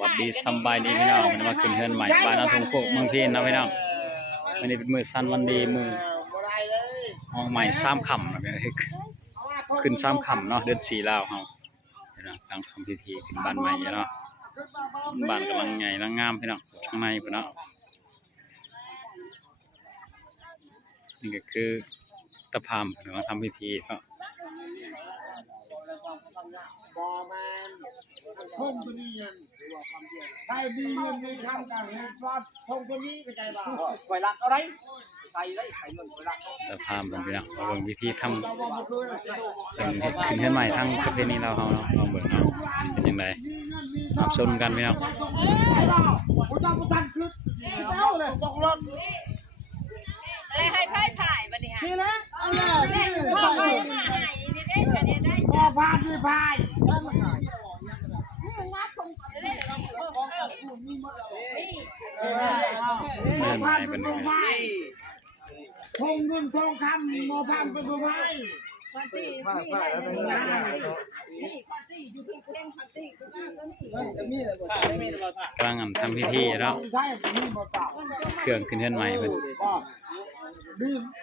วัสดีสบายดีพี่น้องมันมาขึ้นเฮือนใหม่บ้านน้ำทงโคกเมืองพีนนะพี่น้องวันนี้เป็นมือสั้นวันดีมือห้องใหม่3 ค่ำนะพี่น้องขึ้น3 ค่ำเนาะเดือน4แล้วเฮาพี่น้องตั้งทำพิธีขึ้นบ้านใหม่เนาะบ้านกำลังใหญ่ลังงามพี่น้องข้างในพี่น้องนี่ก็คือตะพามพี่น้องทำพิธีเนาะท่งตัวนี้ใครมีเงินมีทำการเงินฟอดท่งตัวนี้ก็ใจบ่าไว้รักเอาไรใส่ได้ใส่เงินไว้รักตะพามเป็นพี่น้องเราเบิ่งพิธีทำเป็นขึ้นเฮือนใหม่ทั้งประเพณีเราเฮาเนาะลองเบิ่งเนาะเป็นยังไงรับชมกันพี่น้องผู้เจ้าผู้ท่านคือเจ้าเลยตกรถให้ไพ่ถ่ายมาเนี่ย ชื่อแล้วเอาเลย พ่อไพ่มาหายนี่ได้จะได้ พ่อพาพี่พายใหม่เป็นยังไงทงเงินทองคำโมพันเป็นผู้พายกำลังทำพิธีเนาะเครื่องขึ้นเฮือนใหม่เพิ่น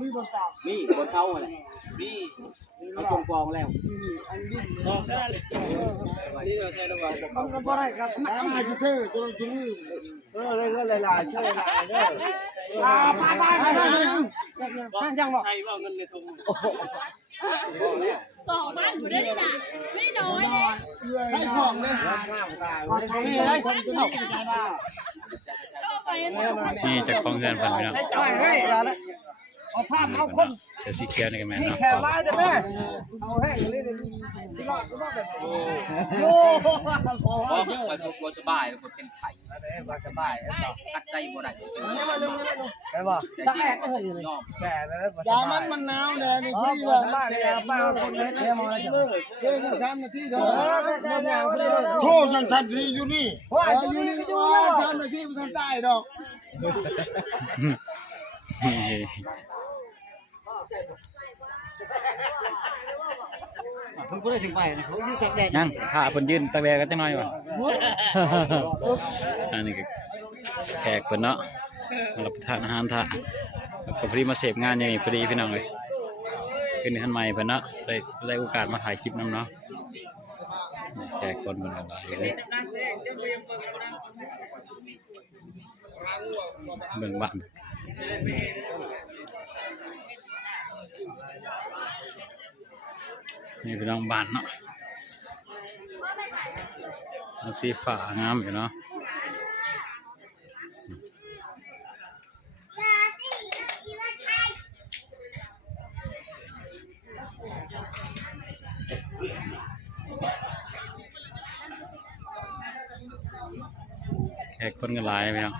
มีบทตอบมีบทเขาอะไรมีเขาปองแล้วอันนี้บอกได้นี่เราใช้ระหว่างเขาก็บ่ได้ครับแล้วมาจะซื้อจะซื้อเลยหลายๆชื่อหลายเด้อไปยังบอกใช่ว่าเงินในถุง2,000อยู่ได้นี่นะไม่น้อยเลยให้ของเลยนี่ได้คนจะเข้าใจบ้านี่จากของเฮือนเพิ่นพี่น้องเฮ้ยเอาภาพเอาคนเสื้อสีเขียวนี่ก็แม่น นี่ เนาะ แค่ลายได้ไหมเอาแห้งเลยที่รอดแบบโย่พอไปพวกสบายคนเป็นไข่สบาย ตัดใจบ่ได้ได้ป่ะแก่ก็เลยยอมแก่แล้วยามันหนาวเลยนี่คือว่าเสียป้าคนนี้เนี่ยมาเรื่องยัง3 นาทีเถอะโทษยังทันทีอยู่นี่อยู่นี่3 นาทีมันทันตายดอกเพิ่งได้ถึงไปเขาอยู่แถบแดนยังถ้าเพิ่นยืนตะแวกันจังหน่อยว่ะอันนี้ก็แขกเพิ่นเนาะรับประทานอาหารท่าแล้วก็พอดีมาเสพงานอย่างนี้พอดีพี่น้องเลยขึ้นเฮือนใหม่เพิ่นเนาะได้โอกาสมาถ่ายคลิปนำเนาะแขกคนเพิ่นก็หลายเลยเบิ่งบ้านนี่เป็นน้องบ้านเนาะสีฟ้างามอยู่เนาะแขกคนกันหลายไปเนาะ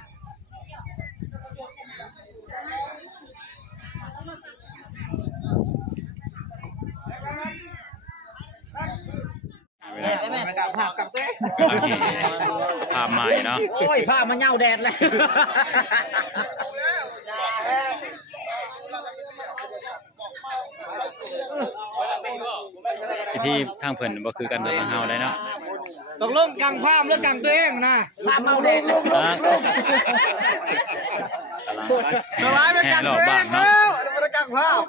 ผ้ากับเต้ผ้าใหม่เนาะโอ้ยผ้ามันเน่าแดดเลยที่ทางเพิ่นบ่คือกันกับทางเฮาได้เนาะตกลงกลางภาพหรือกลางตัวเองนะผ้าเน่าแดดเลยสบายเป็นกลางตัวเองแล้วเป็นกลางภาพ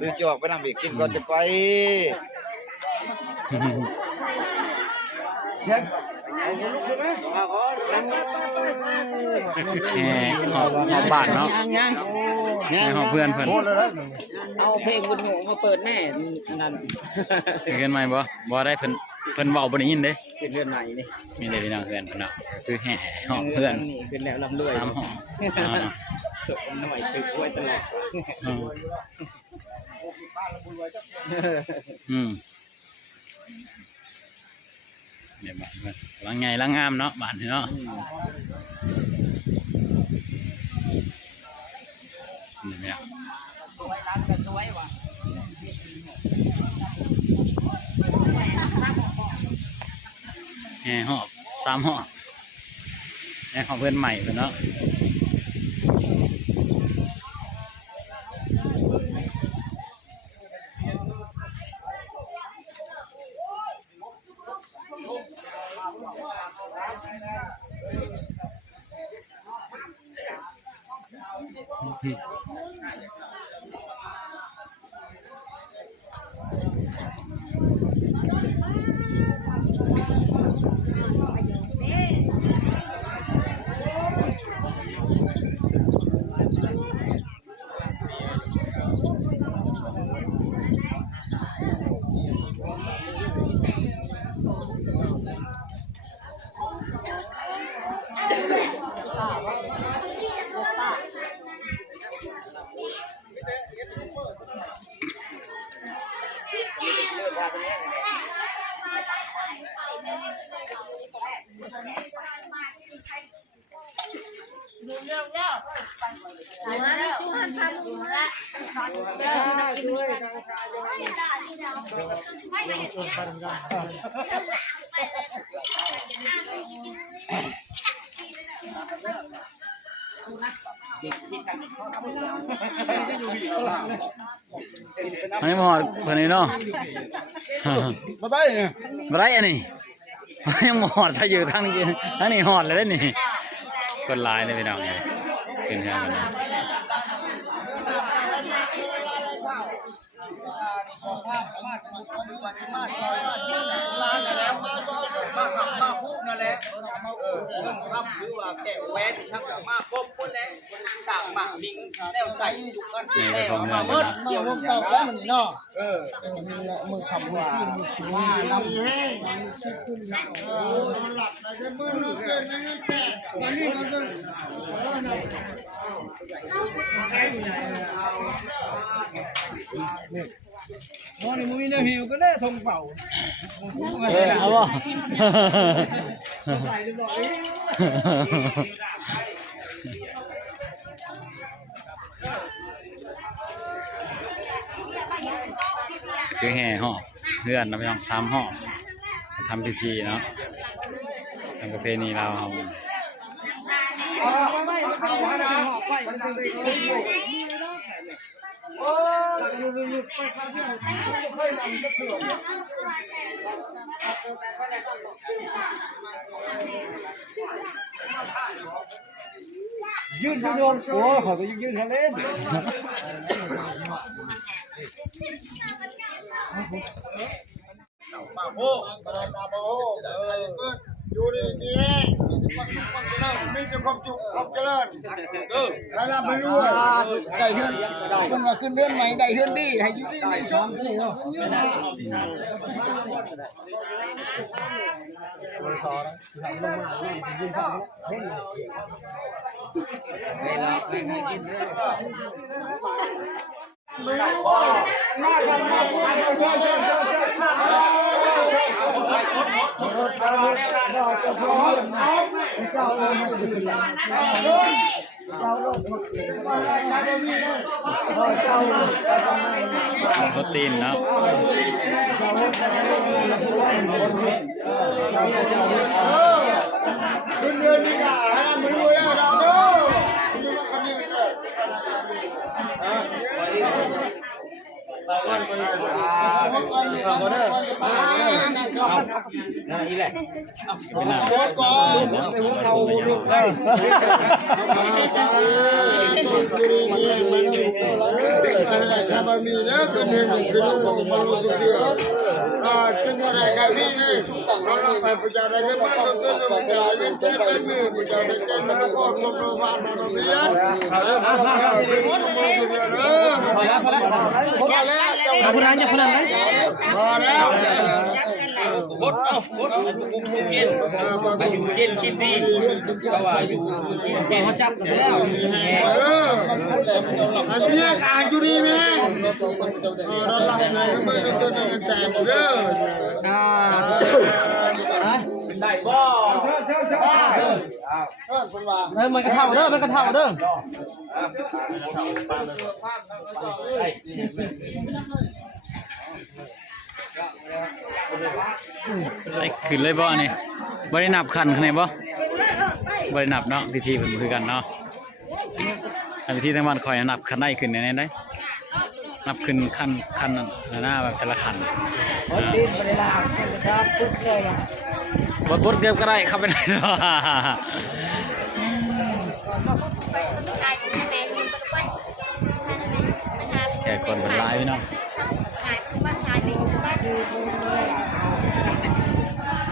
ซื้อจอกไปนำอีกกินก่อนจะไปแหอบบ้านเนาะหอบเพื่อนเพิ่นเอาเพลงบุญหงมาเปิดแน่นั่นเกินใหม่บ่ได้เพิ่นเว้าบ่ได้ยินเด้เพื่อนใหม่นี่มีได้พี่น้องเพื่อนเพิ่นเนาะคือแห่หอบเพื่อนนี่เป็นแล้วลำรวย3 หอบสดหน่อยตึกไว้ตลอดเนี่ยบ้านเพิ่นหลังใหญ่หลังงามเนาะบ้านนี่เนาะนี่แม่แห่หอบ3 หอบแห่หอบเพื่อนใหม่เพิ่นเนาะ น อันนี้หมอดคนนี้เนาะ มาได้เนี่ย มาได้อันนี้ยังหมอดใช่อยู่ทางนี้ทางนี้หอดเลยได้นี่คนลายเลยพี่น้องเลยเป็นไงมันร้านนั่นแหละมาขับมาพูดนั่นแหละครับหรือว่าแกะแหวนชักมาครบคนแล้วสามหมากลิงแนวใส่จุกกันแล้วมาเมื่อเดี๋ยวตอบแล้วมันเนาะมือขับว่าลำแห้งหลับในมือลูกเกินนะแก่ตอนนี้มันก็มอนี่มึงมีเนื้อหิวก็ได้ทงเป่าเอาบ่คือแห่ห่อเพื่อนนะพี่น้อง3ห่อทำพิธีเนาะทำประเพณีเราเอายืนโดนโอ้เขาก็ยืนทะเลป่าโบ้ป่าโบ้อยู่ดีมีแม่มีแต่ความจุความเจริญแล้วเราไม่รู้ได้เฮือนคนมาขึ้นเรือนใหม่ได้เฮือนดีให้อยู่ดีมีชมโปรตีนเนาะขึ้นเรือนนี่ก็ให้มันรู้แล้วเราเด้ออยู่กับคนนี้เด้อนี่แหละโคตรก่อนเขาลูกได้ถ้ามันมีเนื้อก็เนื้อคือลูกมันลูกเดียวจึงอะไรกันนี่เราไปประจานอะไรกันบ้างก็เราไปเรียนเชิญกันมือประจานอะไรกันมันก็ต้องรู้บ้านเราเรียนเป็นคนมือเดียวพอแล้วพอแล้วจะพอแล้วพอแล้วหมดเอาหมดกูกินไปอยู่เย็นกินดีก็ว่าอยู่กินเขาจับแล้วอันนี้การอยู่ดีไหมเราหลับในมือตัวนึงแต่หมดเด้อได้บ่มันกระเท่าเด้อมันกระเท่าเด้อไอ้ขึ้นเลยบ่อันนี้บ่ได้นับขันข้างในบ่บ่ได้นับเนาะพิธีเพิ่นคือกันเนาะพิธีทางบ้านคอยนับขันได้ขึ้นแน่ๆได้นับขึ้นคันหน้าแบบแต่ละขันตีนบ่ได้ลาครับปึ๊บเลยล่ะบ่เกือบก็ได้ครับไปได้เนาะ ขกคนเป็นร้ายพี่น้อง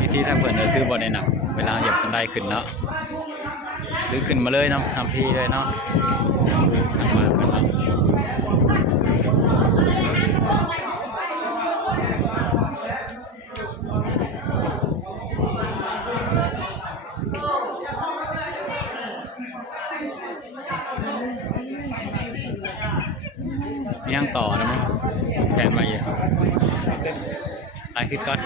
วิธีทำเปิดก็คือบอลในหนักเวลาเหยียบบันไดขึ้นเนาะคือขึ้นมาเลยเนาะทำที่เลยเนาะทำมาเป็นเนาะยังต่อนะมั้งแผนมาเยอะไปคิดก่อน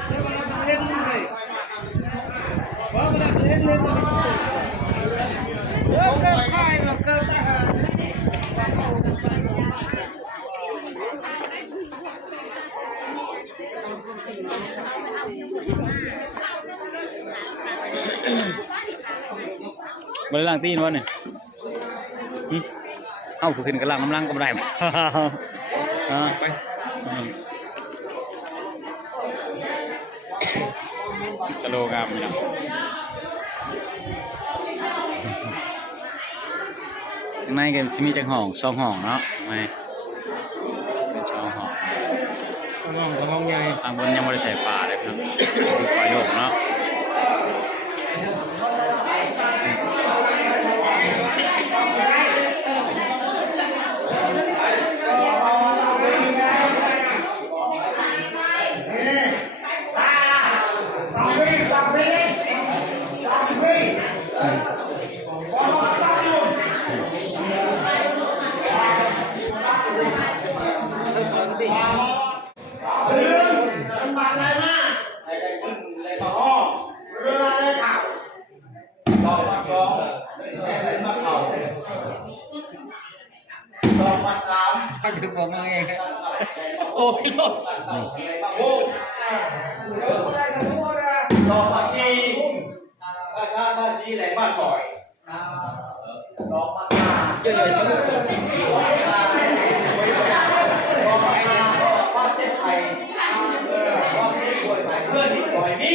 บริลังตีนวะเนี่ยเอ้าขึ้นกระลังน้ำลังก็ไม่ได้ไปกะโลกามนี่นะข้างในกันจะมีจักห้อง2 ห้องเนาะไม่เป็น2 ห้องห้องใหญ่ทางบนยังไม่ได้ใส่ฝาเลยครับปล่อยโลกเนาะถึงบอกมึงเอง โอ้ยโอ้ดอกผักชีราชาผักชีแหลมบ้านซอยดอกมะขามเยอะเลยดอกมะขามดอกมะขามบ้านเจ๊ไผ่บ้านเจ๊ป่วยไผ่เพื่อนที่ป่วยมี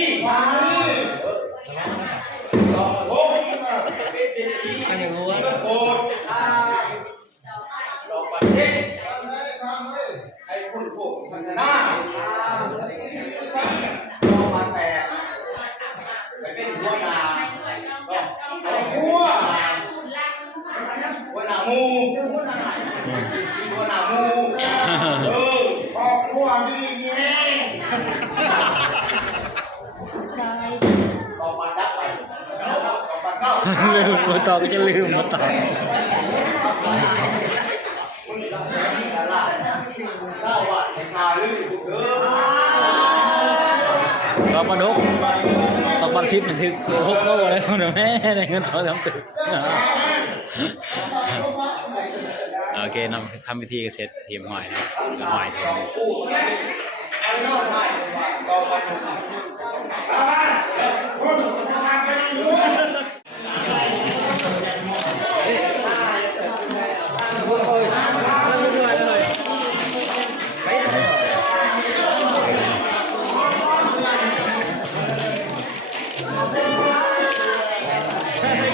ดอกโอ้เป็นเศรษฐีเพื่อนโกดดอกบัตรเจ๊ไอ้คุณโขกพัฒนาดอกมาแตกไปเป็นหัวนาหัวนามูหัวนามูครอบครัวมีเงี้ยต่อมาดักไปต่อมาเก้าลืมมาต่อก็จะลืมมาต่อต่อมาดกต่อมาซิปถึง6 โลเลยเดี๋ยวแม่ในเงิน2-3 ตึกโอเคนำทำพิธีเสร็จทีมหอยนะหอย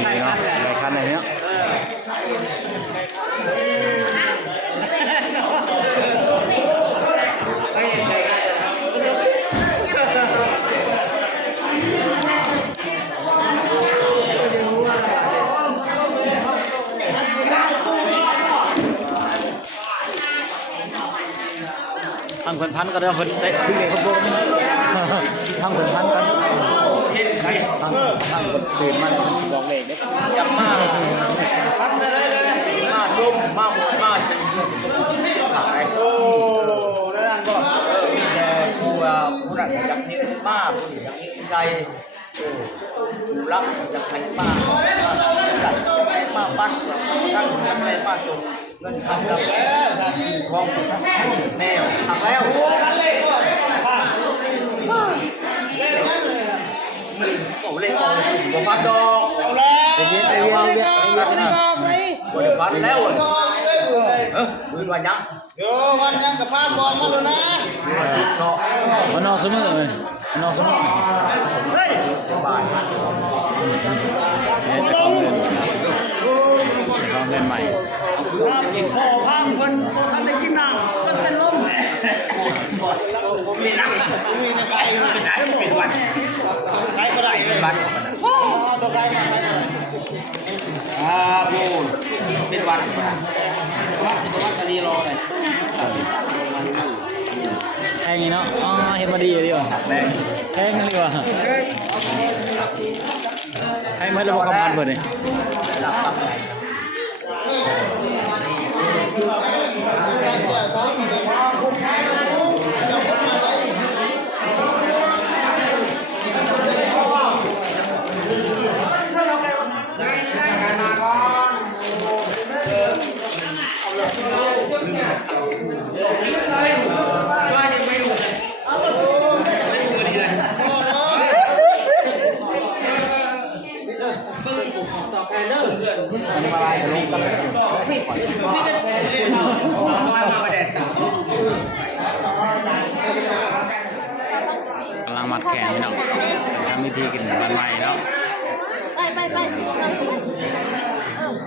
อะไรคันอะไรเนี้ยทางคนพันก็ได้คนเตะขึ้นเลยครับพวกนี้ทางคนพันกันทางคนตื่นมาแล้วมันบอกเลขได้ยับมาพันเลยมาชมมาหมดมาชิมโอ้แล้วนั่นก็มีแต่ผู้รักจากนี้มาผู้จากนี้ใจผู้รับจากไหนมาจากไหนมาปั้นกันจากไหนมาจบเงินทำแล้วของแนวทำแล้วโอ้เล่นผมฟันดอกเอาแล้วฟันแล้วปืนวันยังวันยังกับพานบอลมาแล้วนะมันนอกเสมอเลยมันนอกเสมอเฮ้ยบ่ายเงินใหม่พอพังคนท่านได้กินน้ำ วัด ตัวใครมาพูดเป็นวัดวัดเป็นวัดคดีรอเลย แพงนี่เนาะอ๋อเห็นมาดีดีว่ะแพงนี่ว่ะให้เมื่อเราคำพันเบิดเลยกำลังมัดแขนนี่เนาะทำวิธีกินมันใหม่เนาะไปแ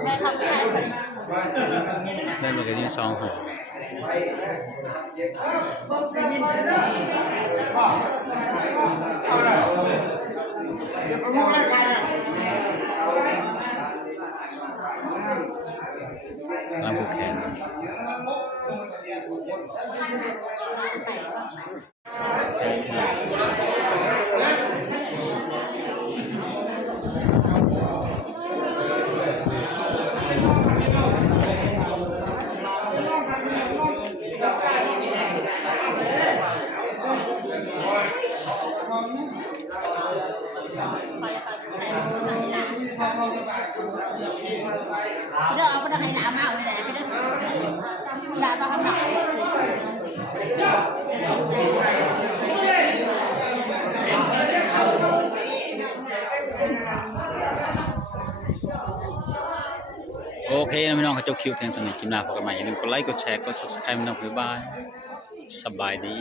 ม่ทำได้เล่นมากันที่2 หัวกำลังผูกแขนเดี๋ยวเอาไปให้หนามาเอาไปไหนไปเด้อหนามาทำหนักโอเคนะพี่น้องเขาจบคิวเพียงสนิทกินหน้าพบกันใหม่อย่าลืมกดไลค์กดแชร์กด subscribe นะบ๊ายบายสบายดี